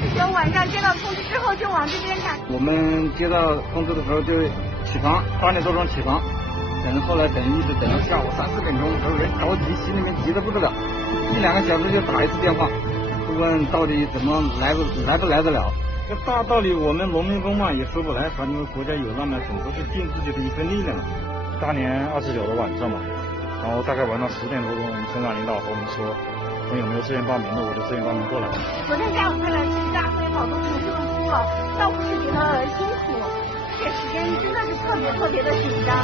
29晚上接到通知之后就往这边赶。我们接到通知的时候就起床，8点多钟起床，后来一直等到下午3、4点钟，人着急，心里面急得不得了，1、2个小时就打一次电话，问到底怎么来不来得了。这大道理我们农民工嘛也说不来，反正国家有那么很多是尽自己的一份力量。大年29的晚上嘛，然后大概晚上10点多钟，我们城管领导和我们说，我有没有志愿报名的，我就志愿报名过来了。昨天下午开了10大会，好多同事都哭了，倒不是觉得辛苦，这时间真的是特别的紧张。